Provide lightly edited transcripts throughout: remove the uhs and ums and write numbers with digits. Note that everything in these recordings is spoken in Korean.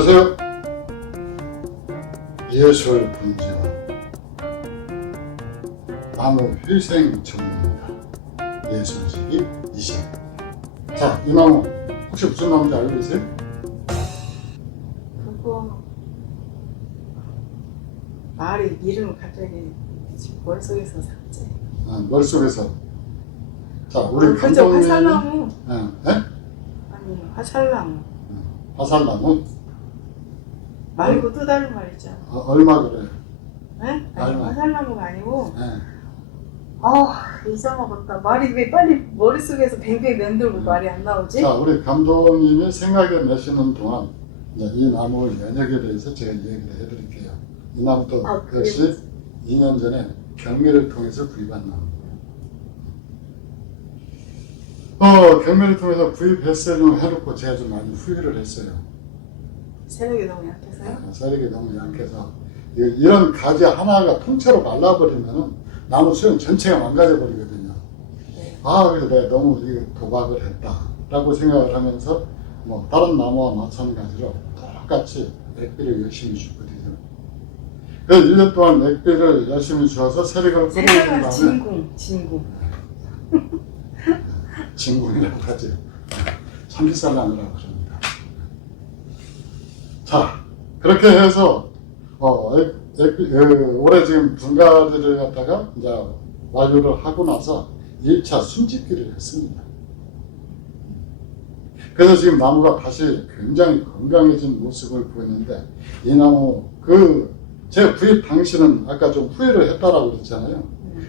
안녕하세요. 예술 분지원 나무 회생 전문가 예술지기 이시입니다. 자, 이 나무 혹시 무슨 나무인지 알고 계세요? 그거 말이 이름을 갑자기 머릿속에서 삭제. 머릿속에서. 자, 우리 그죠, 감독님. 화살나무. 네? 아니, 화살나무 화살나무? 말고 또 다른 말 있잖아. 얼마 그래요? 네? 아니, 얼마? 화살나무가 아니고. 네. 잊어먹었다. 말이 왜 빨리 머릿속에서 뱅뱅 맴돌고 말이 안 나오지? 자, 우리 감독님이 생각해 내시는 동안 이제 이 나무 연역에 대해서 제가 얘기를 해드릴게요. 이 나무도 역시 2년 전에 경매를 통해서 구입한 나무. 경매를 통해서 구입했어요 해놓고 제가 좀 많이 후회를 했어요. 세력이 너무 약해서요? 세력이 너무 약해서 이런 가지 하나가 통째로 말라버리면 나무 수영 전체가 망가져 버리거든요. 네. 그래서 내가 너무 도박을 했다라고 생각을 하면서 뭐 다른 나무와 마찬가지로 똑같이 액비를 열심히 줬거든요. 그래서 1년 동안 액비를 열심히 주어서 세력을 끌어올린 다음에 진궁이라고 하죠. 참비살나무라고 그럽니다. 자, 그렇게 해서 올해 지금 분가들을 갖다가 이제 완료를 하고 나서 1차 순짓기를 했습니다. 그래서 지금 나무가 다시 굉장히 건강해진 모습을 보이는데, 이 나무 제 구입 당시는 아까 좀 후회를 했다라고 그랬잖아요.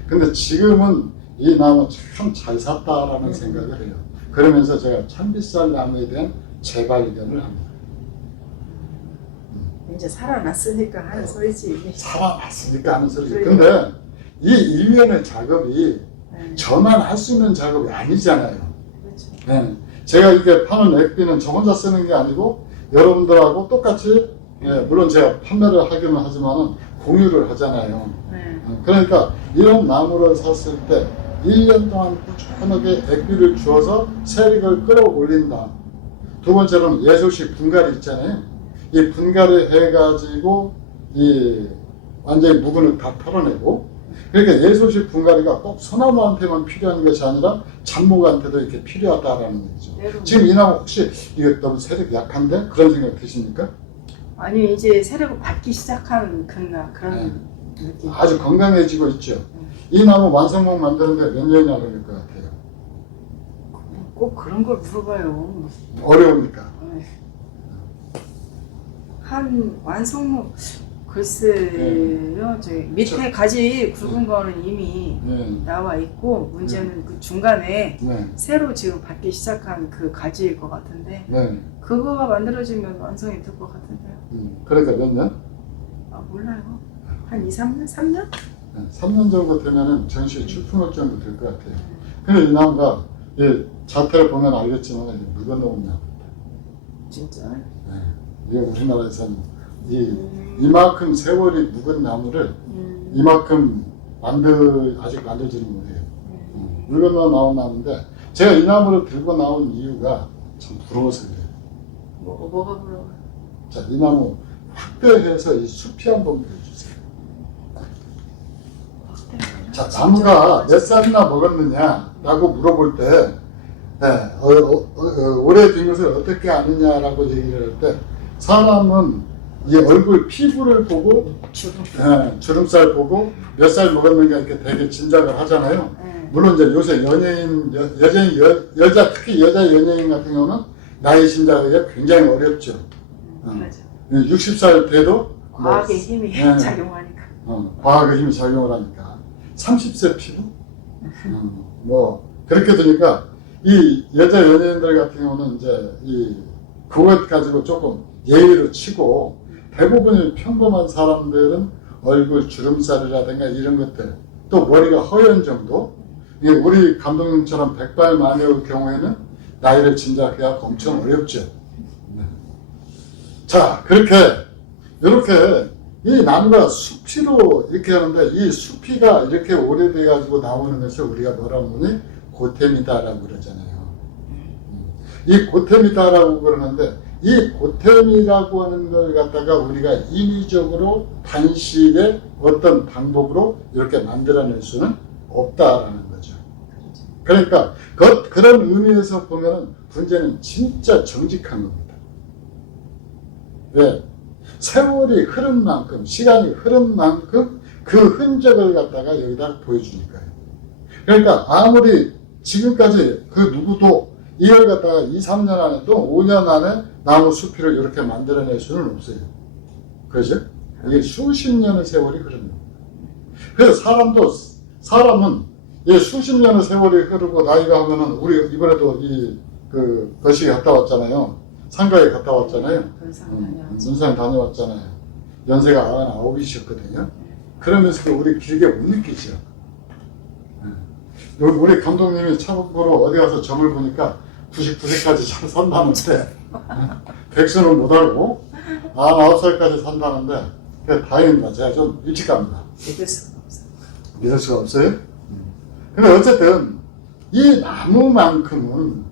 근데 지금은 이 나무 참 잘 샀다라는 생각을 해요. 그러면서 제가 참빗살 나무에 대한 재발견을 합니다. 이제 살아났으니까 하는 소리지. 살아났으니까 하는 소리지. 근데 이 일련의 작업이 저만 할 수 있는 작업이 아니잖아요. 그렇죠. 네. 제가 이렇게 파는 액비는 저 혼자 쓰는 게 아니고 여러분들하고 똑같이, 물론 제가 판매를 하기는 하지만 공유를 하잖아요. 그러니까 이런 나무를 샀을 때 1년 동안 꾸준하게 액비를 주어서 세력을 끌어올린다. 두 번째로는 예술식 분갈이 있잖아요. 이 분갈이 해가지고 완전히 묵은을 다 털어내고, 그러니까 예술식 분갈이가 꼭 소나무한테만 필요한 것이 아니라 잡목한테도 이렇게 필요하다라는 얘기죠. 지금 이 나무 혹시 이게 너무 세력이 약한데 그런 생각 드십니까? 아니, 이제 세력을 받기 시작하는 그런 느낌. 아주 건강해지고 있죠. 이 나무 완성목 만드는데 몇 년이나 걸릴 것 같아요? 꼭 그런 걸 물어봐요. 어려웁니까? 한 완성목 글쎄요. 저기 밑에 가지 굵은 거는 이미 나와 있고, 문제는 그 중간에 새로 지금 받기 시작한 그 가지일 것 같은데, 그거가 만들어지면 완성이 될 것 같은데요. 그러니까 몇 년? 몰라요. 한 2, 3년? 3년? 3년 정도 되면은 전시에 출품할 정도 될 것 같아요. 근데 이 나무가 자태를 보면 알겠지만 묵은 나무입니다. 진짜? 이게 우리나라에서는 이만큼 세월이 묵은 나무를 이만큼 아직 만들지는 못해요. 묵은 나무 나온 나무인데, 제가 이 나무를 들고 나온 이유가 참 부러워서 그래요. 뭐가 부러워요? 자, 이 나무 확대해서 이 숲이 한번 보여주세요. 자, 나무가 몇 살이나 먹었느냐라고 물어볼 때, 올해 된 것을 어떻게 아느냐라고 얘기를 할 때, 사람은 이 얼굴 피부를 보고 주름살 보고 몇 살 먹었는가 이렇게 되게 짐작을 하잖아요. 물론 이제 요새 특히 여자 연예인 같은 경우는 나이 짐작하기가 굉장히 어렵죠. 60살 돼도 과학의 힘이 작용하니까. 과학의 힘이 작용을 하니까 30세 피부? 그렇게 되니까 이 여자 연예인들 같은 경우는 이제 그것 가지고 조금 예의로 치고, 대부분의 평범한 사람들은 얼굴 주름살이라든가 이런 것들, 또 머리가 허연 정도, 우리 감독님처럼 백발마녀의 경우에는 나이를 짐작해야 엄청 어렵죠. 자, 이렇게 이 나무가 수피로 이렇게 하는데, 이 수피가 이렇게 오래돼 가지고 나오는 것을 우리가 뭐라고 하니 고템이다라고 그러잖아요. 이 고템이다라고 그러는데, 이 고템이라고 하는 걸 갖다가 우리가 인위적으로 단식의 어떤 방법으로 이렇게 만들어낼 수는 없다라는 거죠. 그러니까 그런 의미에서 보면은 문제는 진짜 정직한 겁니다. 왜? 세월이 흐른 만큼, 시간이 흐른 만큼 그 흔적을 갖다가 여기다 보여주니까요. 그러니까 아무리 지금까지 그 누구도 이걸 갖다가 2, 3년 안에 또 5년 안에 나무 숲을 이렇게 만들어낼 수는 없어요. 그렇죠? 이게 수십 년의 세월이 흐른 겁니다. 그래서 사람은 이 수십 년의 세월이 흐르고 나이가 하면은 우리 이번에도 거시기 갔다 왔잖아요. 상가에 갔다 왔잖아요. 눈산 다녀왔잖아요. 연세가 99이셨거든요. 그러면서도 우리 길게 못 느끼죠. 우리 감독님이 참고로 어디 가서 점을 보니까 99세까지 잘 산다는데 백수는 못 알고 99살까지 산다는데 그게 다행입니다. 제가 좀 일찍 갑니다. 믿을 수가 없어요. 믿을 수가 없어요? 근데 어쨌든 이 나무만큼은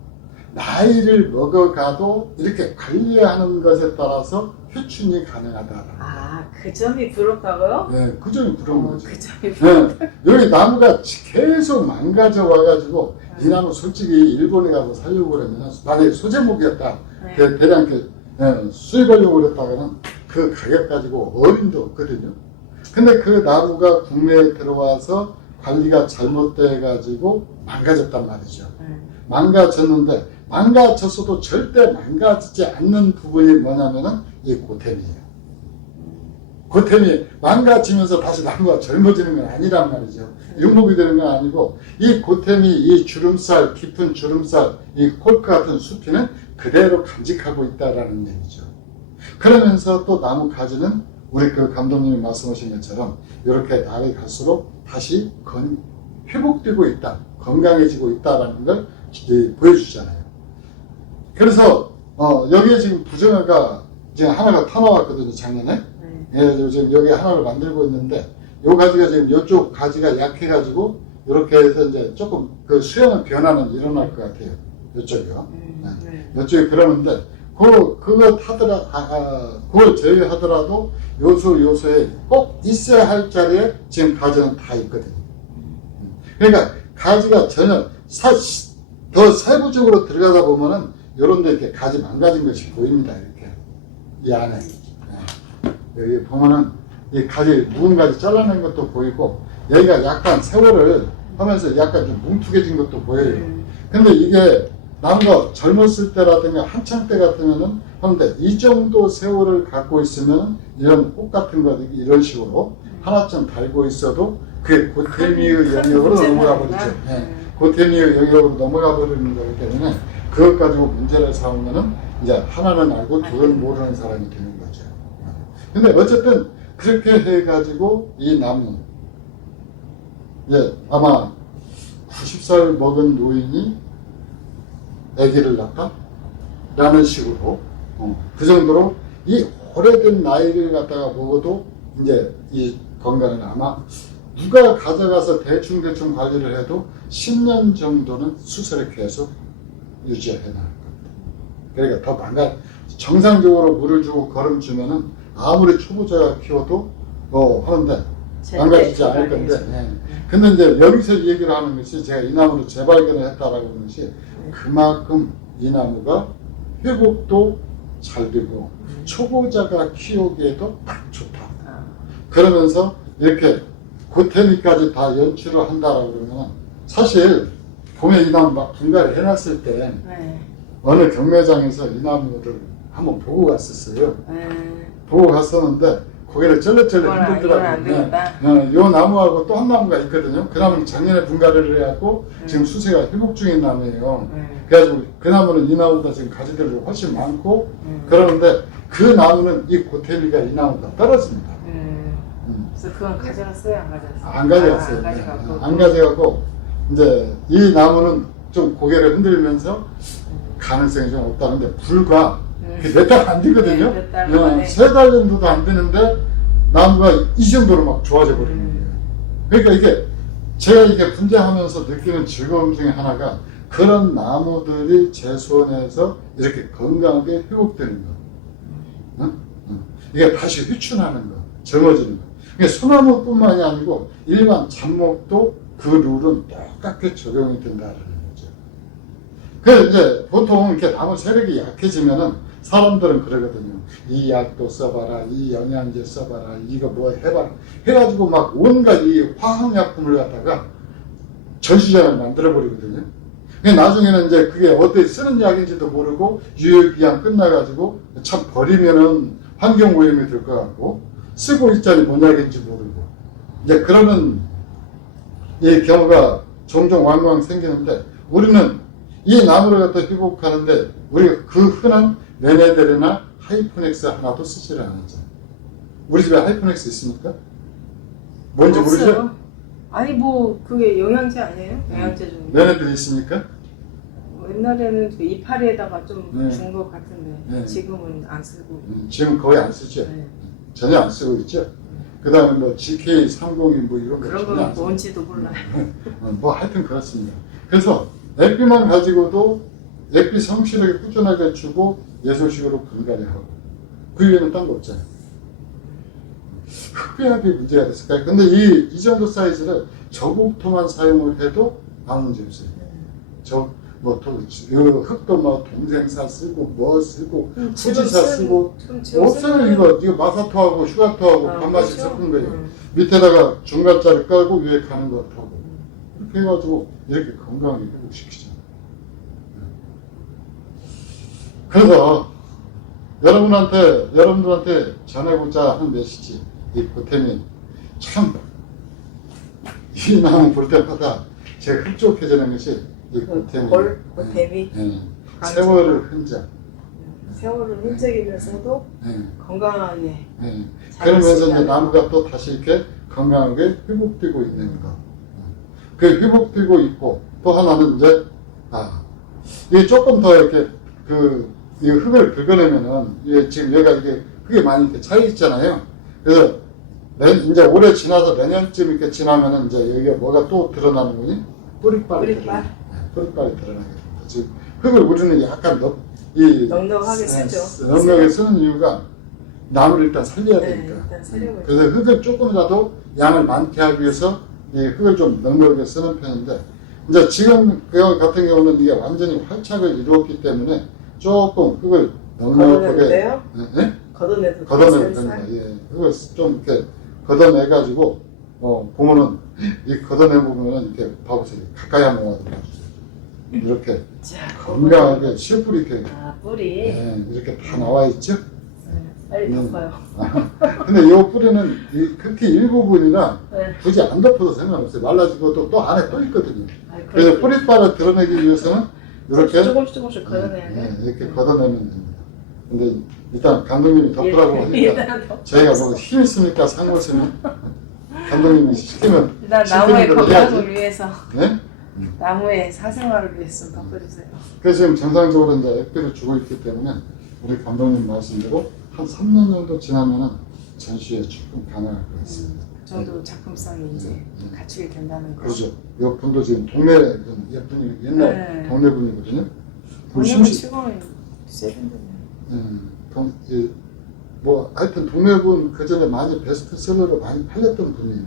나이를 먹어가도 이렇게 관리하는 것에 따라서 회춘이 가능하다. 그 점이 부럽다고요? 네, 그 점이 부러운 거죠. 그 점이 부럽다. 네, 여기 나무가 계속 망가져 와가지고 이 나무 솔직히 일본에 가서 살려고 그러면 만약에 소제목이었다. 네. 대량 수입하려고 그랬다가는 그 가격 가지고 어림도 없거든요. 근데 그 나무가 국내에 들어와서 관리가 잘못돼 가지고 망가졌단 말이죠. 망가졌는데 망가졌어도 절대 망가지지 않는 부분이 뭐냐면은 이 고템이에요. 고템이 망가지면서 다시 나무가 젊어지는 건 아니란 말이죠. 융목이 되는 건 아니고 이 고템이 이 주름살, 깊은 주름살, 이 콜크 같은 숲이는 그대로 간직하고 있다라는 얘기죠. 그러면서 또 나무 가지는 우리 그 감독님이 말씀하신 것처럼 이렇게 날이 갈수록 다시 회복되고 있다, 건강해지고 있다라는 걸 보여주잖아요. 그래서 여기에 지금 부정화가 지금 하나가 타나왔거든요, 작년에. 예, 지금 여기 하나를 만들고 있는데 요 가지가 지금 이쪽 가지가 약해가지고 이렇게 해서 이제 조금 그 수영의 변화는 일어날 것 같아요. 이쪽이요. 이쪽이 그러는데 그걸 제외하더라도 요소에 꼭 있어야 할 자리에 지금 가지는 다 있거든요. 그러니까 가지가 전혀 더 세부적으로 들어가다 보면은 요런 데 이렇게 가지 망가진 것이 보입니다. 이렇게 이 안에 여기 보면은 이 가지 묵은 가지 잘라낸 것도 보이고 여기가 약간 세월을 하면서 약간 좀 뭉툭해진 것도 보여요. 근데 이게 나무가 젊었을 때라든가 한창 때 같으면은 하는데 이 정도 세월을 갖고 있으면 이런 꽃 같은 거 이런 식으로 하나쯤 달고 있어도 그게 고태미의 영역으로 넘어가 버리죠. 고태미의 영역으로 넘어가 버리는 거기 때문에 그것 가지고 문제를 삼으면은 이제 하나는 알고 둘은 모르는 사람이 되는 거죠. 근데 어쨌든 그렇게 해가지고 이 나무 아마 90살 먹은 노인이 아기를 낳다? 라는 식으로 그 정도로 이 오래된 나이를 갖다가 먹어도 이제 이 건강은 아마 누가 가져가서 대충 관리를 해도 10년 정도는 수설에 계속 유지해 나갈 겁니다. 그러니까 더 정상적으로 물을 주고 거름 주면은 아무리 초보자가 키워도 하는데 망가지지 않을 건데. 근데 이제 여기서 얘기를 하는 것이 제가 이 나무를 재발견을 했다라고 하는 것이 그만큼 이 나무가 회복도 잘 되고 초보자가 키우기에도 딱 좋다. 그러면서 이렇게 고태미까지 다 연출을 한다라고 그러면 사실 봄에 이 나무 막 분갈이 해놨을 때 어느 경매장에서 이 나무를 한번 보고 갔었어요. 보고 갔었는데 고개를 쩔레쩔레 흔들더라고요. 요 나무하고 또 한 나무가 있거든요. 그 나무는 작년에 분갈이를 해갖고 지금 수세가 회복 중인 나무예요. 그래가지고 그 나무는 이 나무보다 지금 가지들이 훨씬 많고 그러는데 그 나무는 이 고태미가 이 나무보다 떨어집니다. 그래서 그건 가져갔어요? 안 가져갔어요? 안 가져갔어요. 안 가져가고 이제 이 나무는 좀 고개를 흔들면서 가능성이 좀 없다는데 불과 몇 달 안 되거든요. 세 달 정도도 안 되는데 나무가 이 정도로 막 좋아져 버리는 거예요. 그러니까 이게 제가 이게 분재하면서 느끼는 즐거움 중에 하나가 그런 나무들이 제 손에서 이렇게 건강하게 회복되는 거. 응? 응. 이게 다시 휘춘하는 거, 젊어지는 거. 이게 소나무뿐만이 아니고 일반 잡목도 그 룰은 똑같게 적용이 된다는 거죠. 그래서 이제 보통 이렇게 나무 세력이 약해지면은 사람들은 그러거든요. 이 약도 써봐라, 이 영양제 써봐라, 이거 뭐 해봐라. 해가지고 막 온갖 이 화학약품을 갖다가 전시장을 만들어버리거든요. 나중에는 이제 그게 어떻게 쓰는 약인지도 모르고 유효기한 끝나가지고 참 버리면은 환경오염이 될 것 같고 쓰고 있자니 뭔 약인지 모르고 이제 그러는 이 경우가 종종 왕왕 생기는데 우리는 이 나무를 갖다 회복하는데 우리가 그 흔한 메네델이나 하이포넥스 하나도 쓰지를 않았죠. 우리 집에 하이포넥스 있습니까? 뭔지 모르죠? 아니 뭐 그게 영양제 아니에요? 영양제 중에 메네델이 있습니까? 옛날에는 그 이파리에다가 좀 네. 준 것 같은데 네. 지금은 안 쓰고 지금 거의 안 쓰죠. 네. 전혀 안 쓰고 있죠. 그 다음에 뭐 GK302 뭐 이런 거 그런 전혀 안 건 쓰고 뭔지도 몰라요. 뭐 하여튼 그렇습니다. 그래서 액비만 가지고도 액비 성실하게 꾸준하게 주고 예술식으로 건강히 하고 그 이외에는 딴 거 없잖아요. 흡연압이 문제가 됐을까요? 근데 이 정도 사이즈를 저국토만 사용을 해도 아무 문제 없어요. 흙도 뭐 동생사 쓰고 뭐 쓰고 후지사 쓰고 없어요. 이거 마사토하고 슈가토하고 반마씩 그렇죠? 섞은 거예요. 밑에다가 중간자를 깔고 위에 가는 거 하고 이렇게 해가지고 이렇게 건강하게 회복시키죠. 그래서 여러분들한테 전해보자 하는 메시지, 이 보탬이 참 이 나무 볼 때마다 제가 흡족해지는 것이 이 보탬이. 보탬이 세월을 흔적. 세월을 흔적이면서도 건강하게. 그러면서 이제 나무가 또 다시 이렇게 건강하게 회복되고 있는 거. 그 회복되고 있고 또 하나는 이제 이게 조금 더 이렇게 이 흙을 긁어내면은 이게 지금 얘가 이게 흙이 많이 이렇게 차이 있잖아요. 그래서 이제 올해 지나서 내년쯤 이렇게 지나면은 이제 여기가 뭐가 또 드러나는 거니? 뿌리빨이 드러나게 됩니다. 지금 흙을 우리는 약간 넉넉하게 쓰죠. 넉넉하게 쓰는 이유가 나무를 일단 살려야 되니까. 그래서 흙을 조금이라도 양을 많게 하기 위해서 이 흙을 좀 넉넉하게 쓰는 편인데 이제 지금 그 같은 경우는 이게 완전히 활착을 이루었기 때문에 조금 흙을 넉넉하게 걷어내도 됩니다. 예, 흙을 좀 이렇게 걷어내가지고 보면은 이 걷어내보면은 이렇게 봐보세요. 가까이 한번 와주세요. 이렇게 건강하게 실뿌리 이렇게 뿌리 이렇게 다 나와 있죠. 빨리 덮어요. 근데 이 뿌리는 극히 일부분이라 굳이 안 덮어도 상관없어요. 말라지고 또 안에 또 있거든요. 그래서 뿌리빨을 드러내기 위해서는 이렇게 조금씩 걷어내야 돼. 이렇게 걷어내면 됩니다. 근데 일단 감독님이 덮으라고 하니까 저희가 뭐 힘 있습니까? 상무스는 감독님이 시키면 일단 나무의 건강을 위해서 네? 나무의 사생활을 위해서 덮어주세요. 그래서 지금 정상적으로 이제 액비를 주고 있기 때문에 우리 감독님 말씀대로 한 3년 정도 지나면은 전시에 출품 가능할 것 같습니다. 그 정도 작품성이 이제 갖추게 된다는 거. 그렇죠. 이 분도 지금 동네 예쁜이 옛날 동네 분이거든요. 동네분 치고는 세던데. 뭐 하여튼 동네분 그 전에 많이 베스트셀러로 많이 팔렸던 분이에요.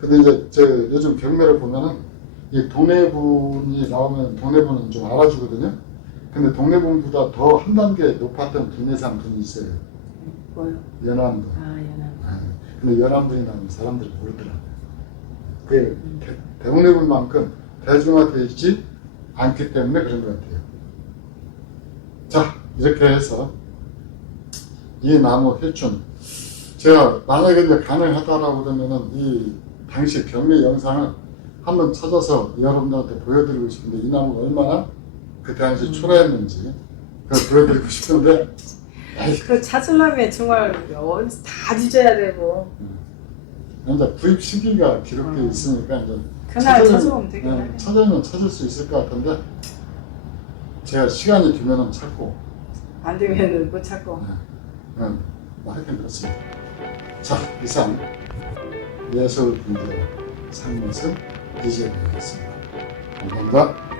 근데 이제 저 요즘 경매를 보면은 이 동네분이 나오면 동네분은 좀 알아주거든요. 근데 동네분보다 더 한 단계 높았던 분예상 분이 있어요. 뭐요? 연안분. 연안분. 근데 연안분이 나오면 사람들이 모르더라고요. 그 동네분만큼 대중화되어 있지 않기 때문에 그런 것 같아요. 자, 이렇게 해서 이 나무 힐춘 제가 만약에 이제 가능하다라고 그러면은 이 당시 경매 영상을 한번 찾아서 여러분들한테 보여드리고 싶은데 이 나무가 얼마나 그 당시 초라했는지 그걸 보여드리고 싶은데 그걸 찾으려면 정말 다 뒤져야 되고 이제 구입 시기가 기록되어 있으니까 이제 그날 찾아오면 되겠네. 찾으면 찾을 수 있을 것 같은데 제가 시간이 되면은 찾고 안 되면은 못 찾고 뭐 하여튼 그렇습니다. 자, 이상 예술 분야 상무는 이재명이었습니다. 감사합니다.